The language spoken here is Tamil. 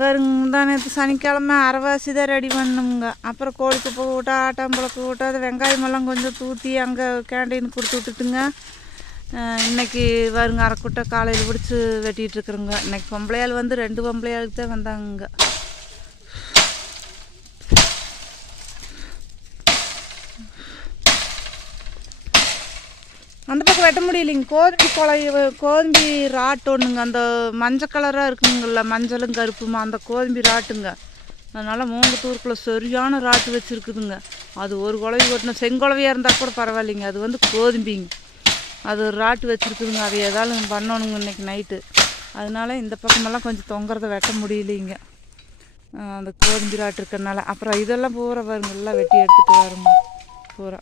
வருங்க நேற்று சனிக்கிழமை அரைவாசி தான் ரெடி பண்ணணுங்க. அப்புறம் கோழிக்கு போட்டு ஆட்டாம்பழக்கு போட்டு அது வெங்காயமெல்லாம் கொஞ்சம் தூத்தி அங்கே கேண்டீனுக்கு கொடுத்து விட்டுட்டுங்க. இன்றைக்கி வருங்க அரைக்குட்டை காலையில் பிடிச்சி வெட்டிகிட்ருக்குறோங்க. இன்றைக்கி பொம்பளையாள் வந்து 2 பொம்பளையாளுக்கு தான் வந்தாங்க. அந்த பக்கம் வெட்ட முடியலைங்க. கோதம்பி ராட்டு ஒன்றுங்க, அந்த மஞ்சள் கலராக இருக்குங்கள, மஞ்சளும் கருப்புமா, அந்த கோதம்பி ராட்டுங்க. அதனால் மூங்கத்தூருக்குள்ளே சரியான ராட்டு வச்சுருக்குதுங்க. அது ஒரு குழவி கொட்டின செங்குழவியாக இருந்தால் கூட பரவாயில்லைங்க, அது வந்து கோதம்பிங்க. அது ஒரு ராட்டு வச்சுருக்குதுங்க. அதை ஏதாலும் பண்ணணுங்க இன்றைக்கி நைட்டு. அதனால இந்த பக்கமெல்லாம் கொஞ்சம் தொங்குறத வெட்ட முடியலைங்க, அந்த கோதம்பி ராட்டு இருக்கிறனால. அப்புறம் இதெல்லாம் பூரா வருங்க, எல்லாம் வெட்டி எடுத்துகிட்டு வருங்க பூரா.